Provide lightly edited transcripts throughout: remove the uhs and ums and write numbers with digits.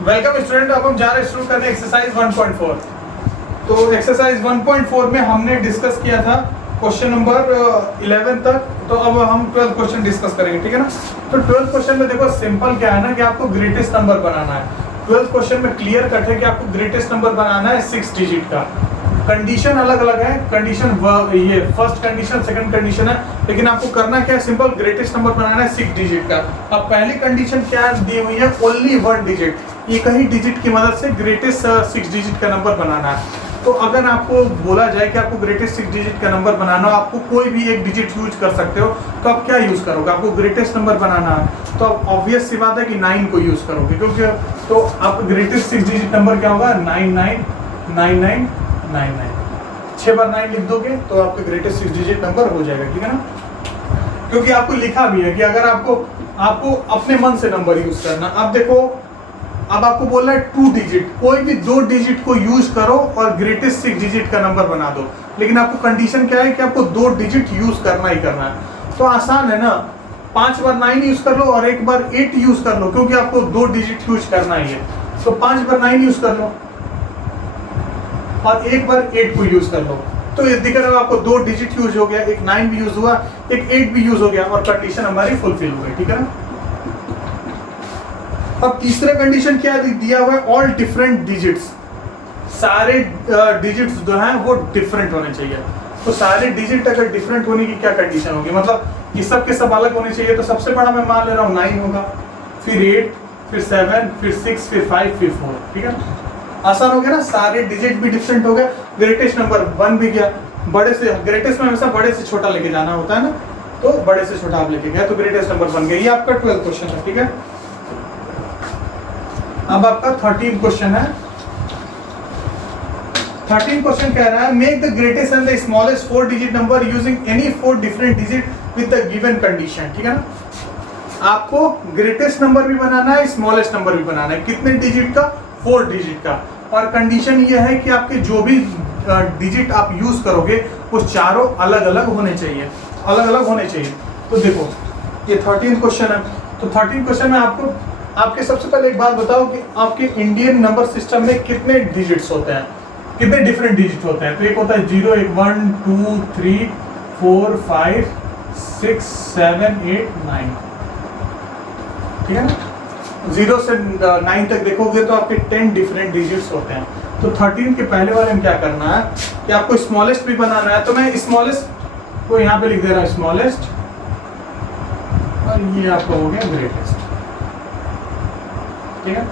Welcome student, अब हम जा रहे हैं शुरू करने एक्सरसाइज 1.4। तो एक्सरसाइज 1.4 में हमने डिस्कस किया था क्वेश्चन नंबर 11 तक। तो अब हम 12 क्वेश्चन डिस्कस करेंगे, ठीक है ना। तो 12 क्वेश्चन में देखो सिंपल क्या है ना कि आपको ग्रेटेस्ट नंबर बनाना है। 12 क्वेश्चन में क्लियर कट है कि आपको ग्रेटेस्ट नंबर बनाना है 6 डिजिट का। कंडीशन अलग अलग है, कंडीशन ये फर्स्ट कंडीशन सेकंड कंडीशन है, लेकिन आपको करना क्या है, सिंपल ग्रेटेस्ट नंबर बनाना है 6 डिजिट का। अब पहली कंडीशन क्या दी हुई है, ओनली 1 डिजिट, एक ही डिजिट की मदद से ग्रेटेस्ट 6 डिजिट का नंबर बनाना है। तो अगर आपको बोला जाए कि आपको ग्रेटेस्ट 6 डिजिट का नंबर बनाना हो, आपको कोई भी एक डिजिट यूज कर सकते हो, तो आप क्या यूज करोगे? आपको ग्रेटेस्ट नंबर बनाना है तो आप ऑब्वियस सी बात है कि 9 को यूज करोगे, क्योंकि तो आप ग्रेटेस्ट 6 डिजिट नंबर क्या होगा, 999999। 6 बार 9 लिख दोगे तो आपका ग्रेटेस्ट 6 डिजिट नंबर हो जाएगा, ठीक है ना। क्योंकि आपको लिखा भी है कि अगर आपको अपने मन से नंबर यूज करना। अब देखो, अब आपको बोल रहा है 2 डिजिट, कोई भी 2 डिजिट को यूज करो और ग्रेटेस्ट 6 डिजिट का नंबर बना दो। लेकिन आपको कंडीशन क्या है कि आपको 2 डिजिट यूज करना ही करना है। तो आसान है ना, 5 बार 9 यूज कर लो और 1 बार 8 यूज कर लो, क्योंकि आपको 2 डिजिट यूज करना ही है। तो 5 बार 9 यूज कर लो और 1 बार 8 को यूज कर लो। तो ये दिख रहा है आपको 2 डिजिट यूज हो गया, एक 9 भी यूज हुआ, एक 8 भी यूज हो गया और कंडीशन हमारी फुलफिल हो गई, ठीक है ना। अब तीसरा कंडीशन क्या दिया हुआ है, ऑल डिफरेंट डिजिट्स, सारे डिजिट्स जो हैं वो डिफरेंट होने चाहिए। तो सारे डिजिट अगर डिफरेंट होने की क्या कंडीशन होगी, मतलब ये सब के सब अलग होने चाहिए। तो सबसे बड़ा मैं मान ले रहा हूँ 9 होगा, फिर 8, फिर 7, फिर 6, फिर 5, फिर 4, ठीक है। आसान हो गया ना, सारे डिजिट भी डिफरेंट हो गए, ग्रेटेस्ट नंबर बन भी गया। बड़े से ग्रेटेस्ट में हमेशा बड़े से छोटा लेके जाना होता है ना, तो बड़े से छोटा आप लेके गए तो ग्रेटेस्ट नंबर बन गया। ये आपका 12 क्वेश्चन है, ठीक है। अब आपका 13 क्वेश्चन है। 13 क्वेश्चन कह रहा है, make the greatest and the smallest 4 digit number using any 4 different digit with the given condition, ठीक है ना। आपको ग्रेटेस्ट नंबर भी बनाना है, स्मॉलेस्ट नंबर भी बनाना है। कितने डिजिट का? 4 डिजिट का। और कंडीशन ये है कि आपके जो भी डिजिट आप यूज करोगे वो चारों अलग अलग होने चाहिए, अलग अलग होने चाहिए। तो देखो ये 13 क्वेश्चन है। तो 13 क्वेश्चन में आपके सबसे पहले एक बात बताओ कि आपके इंडियन नंबर सिस्टम में कितने डिजिट्स होते हैं, कितने डिफरेंट डिजिट होते हैं। तो एक होता है 0, 1, 1, 2, 3, 4, 5, 6, 7, 8, 9, ठीक है ना। 0 से 9 तक देखोगे तो आपके 10 डिफरेंट डिजिट्स होते हैं। तो 13 के पहले वाले में क्या करना है कि आपको स्मॉलेस्ट भी बनाना है। तो मैं स्मॉलेस्ट को यहाँ पे लिख दे रहा हूँ, स्मॉलेस्ट, और ये आपका हो गया ग्रेटेस्ट, ठीक है।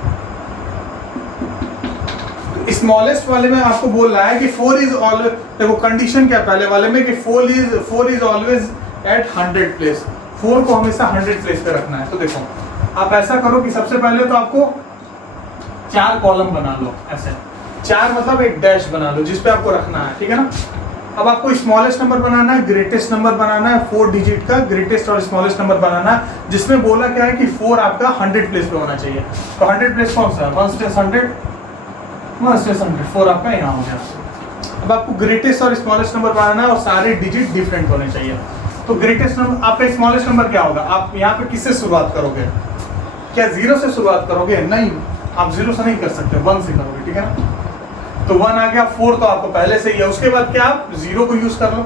तो स्मॉलेस्ट वाले में आपको बोल रहा है कि 4 इज ऑलवेज, देखो कंडीशन क्या पहले वाले में कि 4 इज ऑलवेज एट 100 प्लेस, 4 को हमेशा 100 प्लेस पे रखना है। तो देखो आप ऐसा करो कि सबसे पहले तो आपको 4 कॉलम बना लो, ऐसे 4 मतलब एक डैश बना लो जिसपे आपको रखना है, ठीक है ना। अब आपको स्मॉलेस्ट नंबर बनाना है, ग्रेटेस्ट नंबर बनाना है, 4 डिजिट का ग्रेटेस्ट और स्मॉलेस्ट नंबर बनाना है, जिसमें बोला क्या है कि 4 आपका 100 प्लेस पे होना चाहिए। तो 100 प्लेस कौन सा है? 1 से 100, 1 से 100, 4 आपका यहाँ हो गया। अब आपको ग्रेटेस्ट और स्मॉलेस्ट नंबर बनाना है और सारे डिजिट डिफरेंट होने चाहिए। तो ग्रेटेस्ट नंबर, आपका स्मॉलेस्ट नंबर क्या होगा? आप यहाँ पे किससे शुरुआत करोगे? क्या 0 से शुरुआत करोगे? नहीं, आप 0 से नहीं कर सकते, 1 से करोगे, ठीक है ना। तो 1 आ गया, 4 तो आपको पहले से ही है। उसके बाद क्या, आप 0 को यूज कर लो,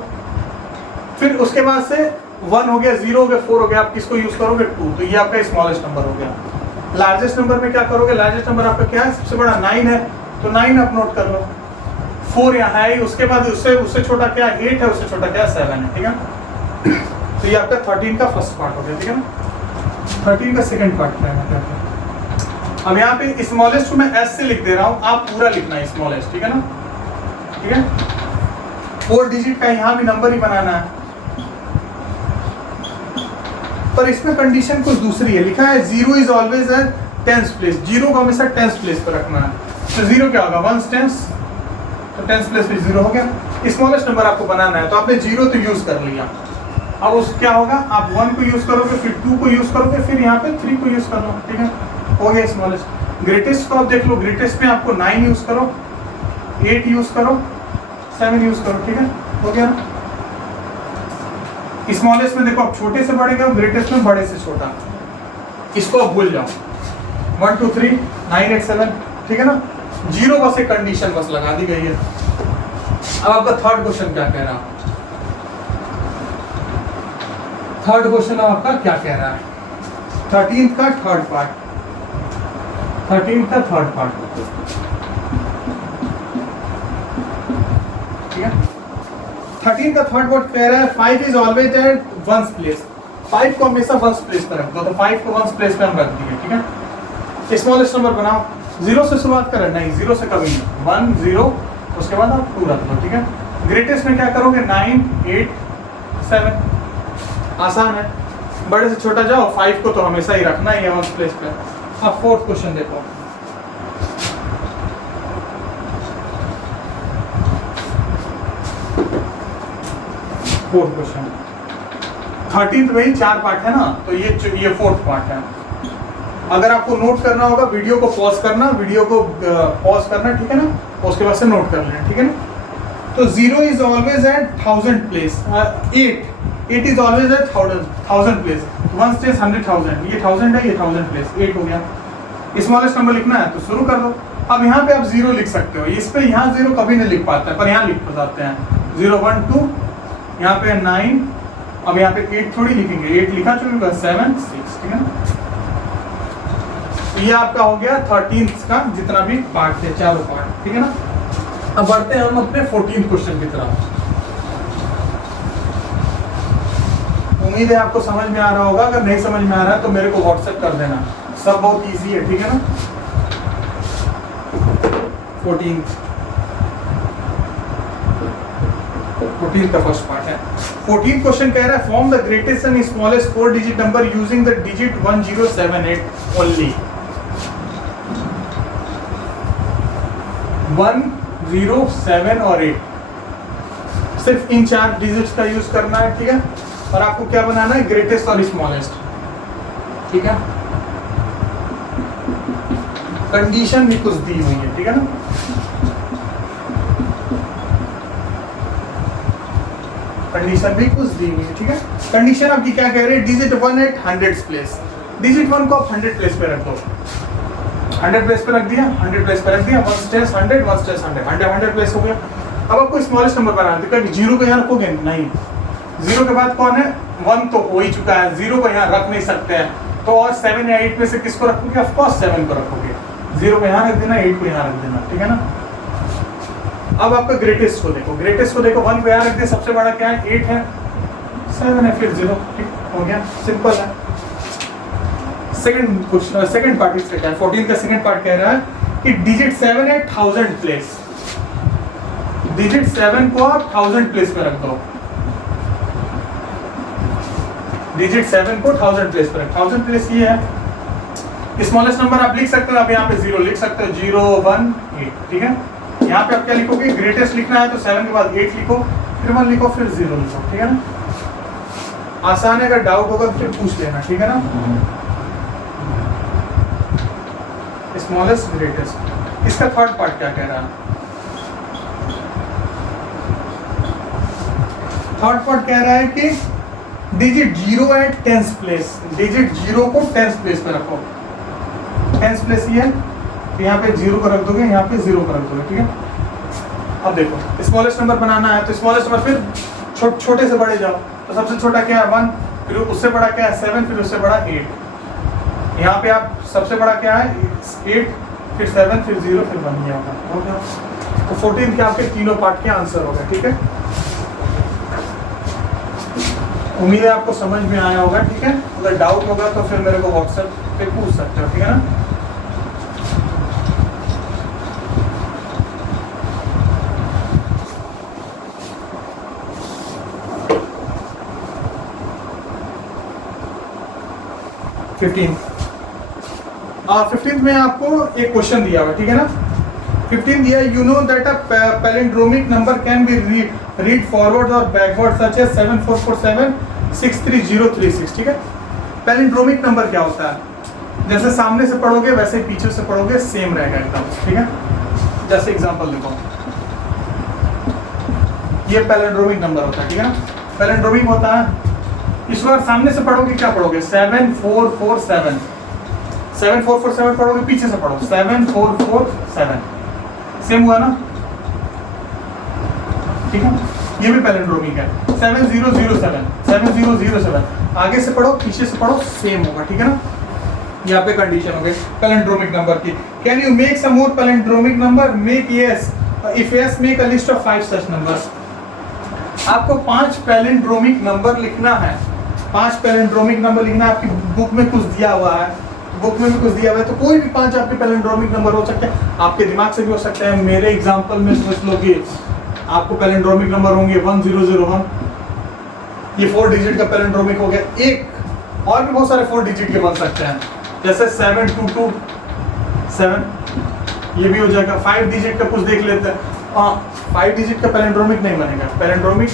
फिर उसके बाद से 1 हो गया, 0 हो गया, 4 हो गया, आप किसको यूज करोगे? 2। तो ये आपका स्मॉलेस्ट नंबर हो गया। लार्जेस्ट नंबर में क्या करोगे? लार्जेस्ट नंबर आपका क्या है? सबसे बड़ा 9 है, तो 9 आप नोट कर लो। 4 यहाँ है, उसके बाद उससे छोटा क्या 8 है, उससे छोटा क्या 7 है, ठीक है। तो ये आपका 13 का फर्स्ट पार्ट हो गया, ठीक है ना। 13 का सेकंड पार्ट क्या है? अब यहाँ पे स्मॉलेस्ट को मैं एस से लिख दे रहा हूँ, आप पूरा लिखना है स्मॉलेस्ट, ठीक है ना, ठीक है। 4 डिजिट का यहाँ भी नंबर ही बनाना है, पर इसमें कंडीशन कुछ दूसरी है। लिखा है 0 is always at 10th place, 0 को हमेशा 10th प्लेस पर रखना है। तो 0 क्या होगा? 1 10th, तो 10th प्लेस पे 0 हो गया। स्मॉलेस्ट नंबर आपको बनाना है, तो आपने 0 तो यूज कर लिया। अब उस क्या होगा, आप 1 को यूज करोगे, फिर 2 को यूज करोगे, फिर यहाँ पे 3 को यूज कर लो, ठीक है, हो गया स्मॉलेस्ट। ग्रेटेस्ट को आप देख लो, ग्रेटेस्ट में आपको 9 यूज करो, 8 यूज करो, 7 यूज करो, ठीक है, हो गया ना। स्मॉलेस्ट में देखो आप छोटे से बड़े गए, ग्रेटेस्ट में बड़े से छोटा, इसको आप भूल जाओ। 1 2 3 9 8 7, ठीक है ना। जीरो बस एक कंडीशन बस लगा दी गई है। अब आपका थर्ड क्वेश्चन क्या कह रहा है? थर्ड क्वेश्चन आपका क्या कह रहा है? 13th का थर्ड पार्ट, 13th का थर्ड पार्ट, ठीक है। 13 का थर्ड पार्ट कह रहा है 5 is always at ones place. 5 को हमेशा वंस प्लेस पर रख दो, तो 5 को वंस प्लेस पे हम रख दिए, ठीक है। स्मॉलेस्ट नंबर बनाओ, 0 से शुरुआत करें, नहीं 0 से कभी नहीं, 1 0, उसके बाद आप 2 रख दो, ठीक है। ग्रेटेस्ट में क्या करोगे? 9 8 7, आसान है। बड़े से छोटा जाओ, 5 को तो हमेशा ही रखना ही है वंस प्लेस पे। अब फोर्थ क्वेश्चन देखो, फोर्थ क्वेश्चन 13th में ही 4 पार्ट है ना, तो ये फोर्थ पार्ट है। अगर आपको नोट करना होगा वीडियो को पॉज करना, वीडियो को पॉज करना, ठीक है ना, उसके बाद से नोट कर लेना, ठीक है ना। तो 0 is always at 1000 place, 8 is always at 1000 place, 1 stage 100,000, ये 1000 है, ये 1000 प्लेस, 8 हो गया। स्मॉलेस्ट नंबर लिखना है तो शुरू कर दो। अब यहाँ पे आप 0 लिख सकते हो, इस पे यहाँ 0 कभी नहीं लिख पाते हैं, पर यहाँ लिख पाते हैं 0 1 2, यहाँ पे 9, अब यहाँ पे 8 थोड़ी लिखेंगे, 8 लिखा चुके 7 6, ठीक है ना। ये आपका हो गया 13th का जितना भी पार्ट थे, चारों पार्ट, ठीक है ना। अब बढ़ते हैं हम अपने 14th क्वेश्चन की तरफ। उम्मीद है आपको समझ में आ रहा होगा, अगर नहीं समझ में आ रहा है तो मेरे को व्हाट्सएप कर देना, सब बहुत इजी है, ठीक है ना। 14th का फर्स्ट पार्ट है। 14th क्वेश्चन कह रहा है form the greatest and smallest 4 digit number using the digit 1078 only. 1 0 7 और 8, सिर्फ इन 4 डिजिट्स का यूज करना है, ठीक है। और आपको क्या बनाना है? ग्रेटेस्ट और स्मॉलेस्ट, ठीक है। कंडीशन भी कुछ दी हुई है, ठीक है ना। कंडीशन भी कुछ दी हुई है, ठीक है। कंडीशन आपकी क्या कह रही है? Digit 1 eight 100 place. डिजिट 1 को आप 100 प्लेस पे रख दो, 100 प्लेस पे रख दिया, 100 प्लेस पे रख दिया, 1 स्टेज 100 1 स्टेज 100 प्लेस हो गया। अब आपको स्मॉलेस्ट नंबर बनाना है, कभी 0 को यहाँ रखोगे नहीं, 0 के बाद कौन है? 1 तो हो ही चुका है, 0 को यहाँ रख नहीं सकते हैं, तो और 7 या 8 में से किसको रखोगे? ऑफ कोर्स 7 को रखोगे। 0 को यहाँ रख देना, 8 को यहाँ रख देना, ठीक है ना। अब आपका ग्रेटेस्ट को देखो, ग्रेटेस्ट को देखो, 1 को यहाँ रख दिया, सबसे बड़ा क्या है? 8 है, 7 है, फिर 0, ठीक हो गया, सिंपल है। सेकंड पार्ट इसका क्या है? 14 का सेकंड पार्ट कह रहा है कि डिजिट 7 है 1000 प्लेस। डिजिट 7 को आप 1000 प्लेस पे रख दो, डिजिट 7 को 1000 प्लेस पे रख, 1000 प्लेस ये है। स्मॉलेस्ट नंबर आप लिख सकते हो, आप यहाँ पे 0 लिख सकते हो, 0 1 8, ठीक है। यहाँ पे आप क्या लिखोगे? ग्रेटेस्ट लिखना है तो 7 के बाद 8 लिखो, फिर 1 लिखो, फिर 0 लिखो, ठीक है ना। आसान है, अगर डाउट होगा तो फिर पूछ लेना, ठीक है ना। स्मॉलेस्ट ग्रेटेस्ट, इसका थर्ड पार्ट क्या कह रहा है? थर्ड पार्ट कह रहा है कि digit 0 eight 10th place. Digit 0 को 10th प्लेस पे रखो, 10th प्लेस ये है, तो यहाँ पे 0 को रख दोगे, यहाँ पे 0 को रख दोगे, ठीक है। अब देखो स्मॉलेस्ट नंबर बनाना है, तो स्मॉलेस्ट नंबर फिर छोटे से बड़े जाओ, तो सबसे छोटा क्या है? 1, फिर उससे बड़ा क्या है? 7, फिर उससे बड़ा 8। यहाँ पे आप सबसे बड़ा क्या है? 8, फिर 7, फिर 0, फिर 1 ये होगा, हो गया। तो 14 के आपके तीनों पार्ट के आंसर हो गए, ठीक है। उम्मीद है आपको समझ में आया होगा, ठीक है। अगर डाउट होगा तो फिर मेरे को व्हाट्सएप पे पूछ सकते हो, ठीक है ना। फिफ्टींथ में आपको एक क्वेश्चन दिया हुआ, ठीक है ना। 15 दिया, you know that a palindromic number can be read forward और बैकवर्ड सच एज 7447 63036, ठीक है। पैलिंड्रोमिक नंबर क्या होता है? जैसे सामने से पढ़ोगे वैसे ही पीछे से पढ़ोगे, सेम रहेगा एकदम, ठीक है। जैसे एग्जांपल देखो, ये पैलिंड्रोमिक नंबर होता है, ठीक है ना। पैलिंड्रोमिक होता है, इस बार सामने से पढ़ोगे क्या पढ़ोगे? 7447 7447 पढ़ोगे, पीछे से पढ़ो 7447, सेम हुआ ना, ठीक है। ये भी पैलिंड्रोमिक है 7007, आगे से पढ़ो पीछे से पढ़ो सेम होगा, ठीक है ना। यहाँ पे कंडीशन हो गई पैलिंड्रोमिक नंबर की। Can you make some more palindromic number? Make yes, if yes make a list of 5 such numbers. आपको 5 पैलिंड्रोमिक नंबर लिखना है, 5 पैलिंड्रोमिक नंबर लिखना है। आपकी बुक में कुछ दिया हुआ है, बुक में भी कुछ दिया हुआ है, तो कोई भी 5 आपके पैलिंड्रोमिक नंबर हो सकते हैं, आपके दिमाग से भी हो सकते हैं। मेरे एग्जांपल में सोच लो कि आपको पैलिंड्रोमिक नंबर होंगे 1001, ये 4 डिजिट का पैलिंड्रोमिक हो गया। एक और भी बहुत सारे 4 डिजिट के बन सकते हैं, जैसे 7227, ये भी हो जाएगा। 5 डिजिट का कुछ देख लेते हैं। 5 डिजिट का पैलिंड्रोमिक नहीं बनेगा, पैलिंड्रोमिक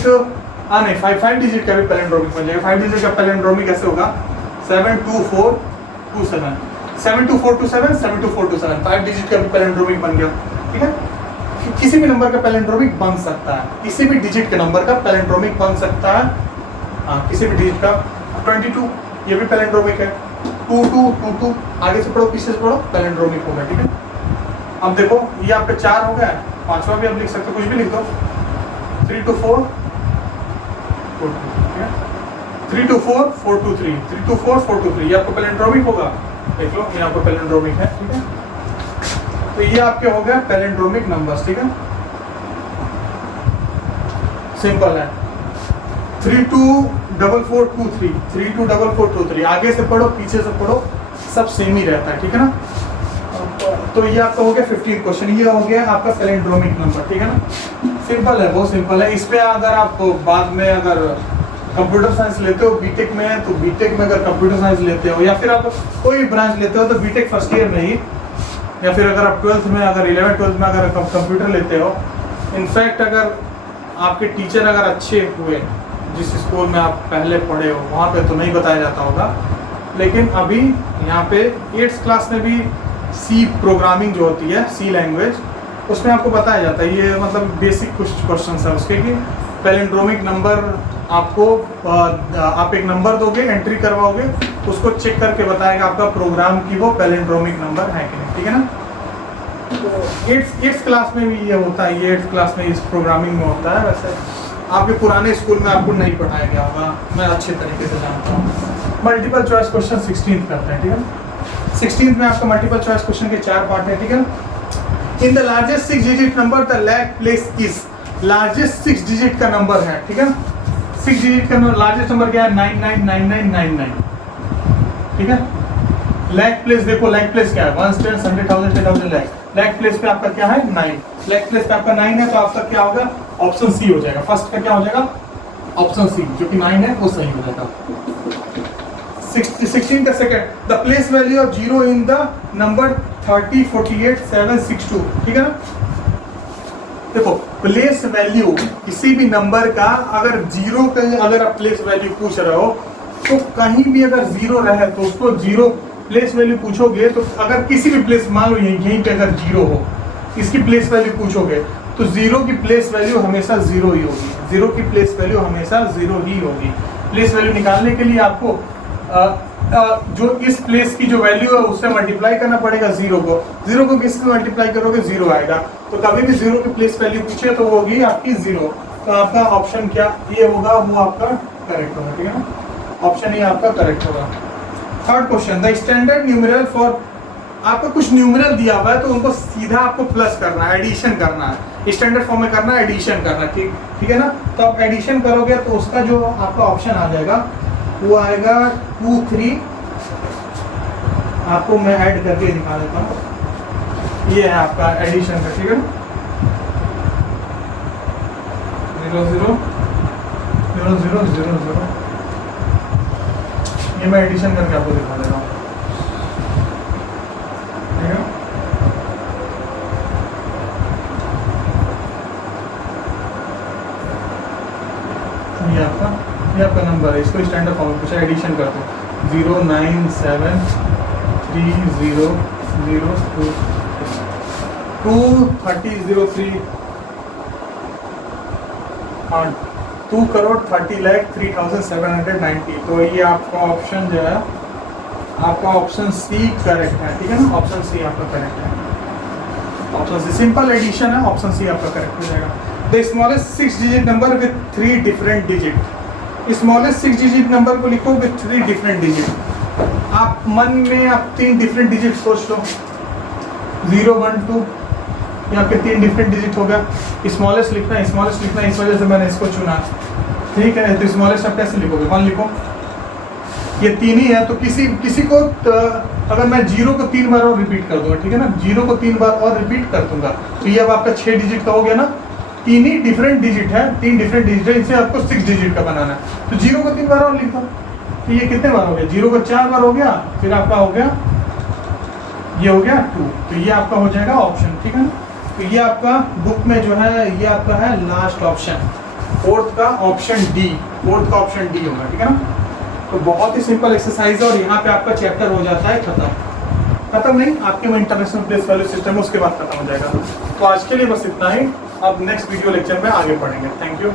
नहीं, 5 डिजिट का भी पैलिंड्रोमिक बन जाएगा। 5 डिजिट का पैलिंड्रोमिक ऐसे होगा 72427, 72427, 72427, 5 डिजिट का भी पैलिंड्रोमिक बन गया, ठीक है। किसी भी नंबर का पैलिंड्रोमिक बन सकता है, किसी भी डिजिट के नंबर का पैलिंड्रोमिक बन सकता है। हाँ, किसी भी डिजिट का। 22 ये भी पैलिंड्रोमिक है, 2222, आगे से पढ़ो पीछे से पढ़ो, पैलिंड्रोमिक होगा, ठीक है। अब देखो ये आपका 4 हो गया, 5वां भी आप लिख सकते हो, कुछ भी लिख दो। 324 ठीक है, 324 423, 324 423, ये आपको पैलिंड्रोमिक होगा, देख लो ये आपको पैलिंड्रोमिक है, ठीक है। तो ये आपके हो गया पैलिंड्रोमिक नंबर्स, ठीक है, सिंपल है। 324423, 324423, आगे से पढ़ो पीछे से पढ़ो, सब सेम ही रहता है, ठीक है ना। तो ये आपका हो गया 15 क्वेश्चन, ये हो गया आपका पैलिंड्रोमिक नंबर, ठीक है ना। सिंपल है, बहुत सिंपल है। इस पे अगर आप बाद में अगर कंप्यूटर साइंस लेते हो बीटेक में, तो बीटेक में अगर कंप्यूटर साइंस लेते हो, या फिर आप कोई भी ब्रांच लेते हो, तो बीटेक फर्स्ट ईयर में ही, या फिर अगर आप 12th में, अगर 11th-12th में अगर कंप्यूटर लेते हो, इनफैक्ट अगर आपके टीचर अगर अच्छे हुए, जिस स्कूल में आप पहले पढ़े हो वहाँ पे तो नहीं बताया जाता होगा, लेकिन अभी यहाँ पे 8th क्लास में भी सी प्रोग्रामिंग जो होती है, सी लैंग्वेज, उसमें आपको बताया जाता है। ये मतलब बेसिक कुछ क्वेश्चन है उसके कि पैलिंड्रोमिक नंबर आपको आप एक नंबर दोगे, एंट्री करवाओगे, उसको चेक करके बताएगा आपका प्रोग्राम की वो पैलिंड्रोमिक नंबर है कि नहीं, ठीक है ना। तो 8th क्लास में भी ये होता है, ये 8th क्लास में इस प्रोग्रामिंग में होता है। वैसे आपके पुराने स्कूल में आपको नहीं पढ़ाया गया होगा, मैं अच्छे तरीके से जानता हूँ। मल्टीपल चॉइस क्वेश्चन 16th करते हैं, ठीक है। 16th में आपका मल्टीपल चॉइस क्वेश्चन के 4 पार्ट है, ठीक है। In the largest 6 digit number the lag place is, largest 6 digit का नंबर है, ठीक है। 6 डिजिट का लार्जेस्ट नंबर क्या है? 999999, ठीक है। लैग प्लेस देखो, लैग प्लेस क्या है? 1 10 100,000 10,000 लैग, लैग प्लेस पे आपका क्या है? 9, लैग प्लेस पे आपका 9 है, तो आपका क्या होगा? ऑप्शन सी हो जाएगा। फर्स्ट का क्या हो जाएगा? ऑप्शन सी, जो कि 9 है वो सही हो जाएगा। 16 का second, the place value of 0 in the number 30 48 762, ठीक है ना। देखो प्लेस वैल्यू किसी भी नंबर का, अगर 0 का अगर आप प्लेस वैल्यू पूछ रहे हो, तो कहीं भी अगर 0 रहे तो उसको 0 प्लेस वैल्यू पूछोगे, तो अगर किसी भी प्लेस, मान लो यहीं पे अगर 0 हो, इसकी प्लेस वैल्यू पूछोगे, तो 0 की प्लेस वैल्यू हमेशा 0 ही होगी, 0 की प्लेस वैल्यू हमेशा 0 ही होगी। प्लेस वैल्यू निकालने के लिए आपको जो इस प्लेस की जो वैल्यू है उससे मल्टीप्लाई करना पड़ेगा 0 को, 0 को किससे मल्टीप्लाई करोगे? 0 आएगा। तो कभी भी 0 की प्लेस वैल्यू पूछे तो होगी आपकी 0, तो आपका ऑप्शन क्या ये होगा? वो आपका करेक्ट होगा, ठीक है ना। ऑप्शन ये आपका करेक्ट होगा। Third question, the standard numeral for, आपको कुछ न्यूमेरल दिया हुआ है तो उनको सीधा आपको प्लस करना है, एडिशन करना है, स्टैंडर्ड फॉर्म में करना है, एडिशन करना है, ठीक है ना। तो आप एडिशन करोगे तो उसका जो आपका ऑप्शन आ जाएगा वो आएगा 2 3, आपको मैं ऐड करके दिखा देता हूँ। ये है आपका एडिशन का, ठीक है। 0 0 0 0 0 0, ये मैं एडिशन करके आपको दिखा दे रहा हूँ, ठीक है। ये आपका नंबर है, इसको स्टैंडर्ड फॉर्म में पूछा, एडिशन कर दो। 0973002 23003, हाँ 2,30,03,790। तो ये आपका ऑप्शन जो है आपका ऑप्शन सी करेक्ट है, ठीक है ना, ऑप्शन सी आपका करेक्ट है, ऑप्शन सी सिंपल एडिशन है, ऑप्शन सी आपका करेक्ट हो जाएगा। The smallest 6 digit number with 3 different digit, smallest 6 digit number को लिखो विथ 3 डिफरेंट डिजिट। आप मन में आप 3 डिफरेंट डिजिट सोच लो, 0 1 2, ये आपके 3 डिफरेंट डिजिट हो गया। स्मॉलेस्ट लिखना है, स्मॉलेस्ट लिखना है, इस वजह से मैंने इसको चुना, ठीक है। तो स्मॉलेस्ट आप कैसे लिखोगे, 1 लिखो, ये 3 ही है। तो किसी को अगर मैं 0 को 3 बार और रिपीट कर दूंगा, ठीक है ना, 0 को 3 बार और रिपीट कर दूंगा, तो ये अब आपका 6 डिजिट का हो गया ना। 3 ही डिफरेंट डिजिट है, 3 डिफरेंट डिजिट है, इसे आपको 6 डिजिट का बनाना है। तो 0 को 3 बार और लिखो, तो ये कितने बार हो गया, 0 को 4 बार हो गया, फिर आपका हो गया, ये हो गया 2, तो ये आपका हो जाएगा ऑप्शन, ठीक है ना। तो ये आपका बुक में जो है ये आपका है लास्ट ऑप्शन, फोर्थ का ऑप्शन डी, फोर्थ का ऑप्शन डी होगा, ठीक है ना। तो बहुत ही सिंपल एक्सरसाइज है और यहाँ पे आपका चैप्टर हो जाता है खत्म नहीं, आपके में इंटरनेशनल प्लेस वैल्यू सिस्टम है, उसके बाद खत्म हो जाएगा। तो आज के लिए बस इतना ही, अब नेक्स्ट वीडियो लेक्चर में आगे पढ़ेंगे। Thank you.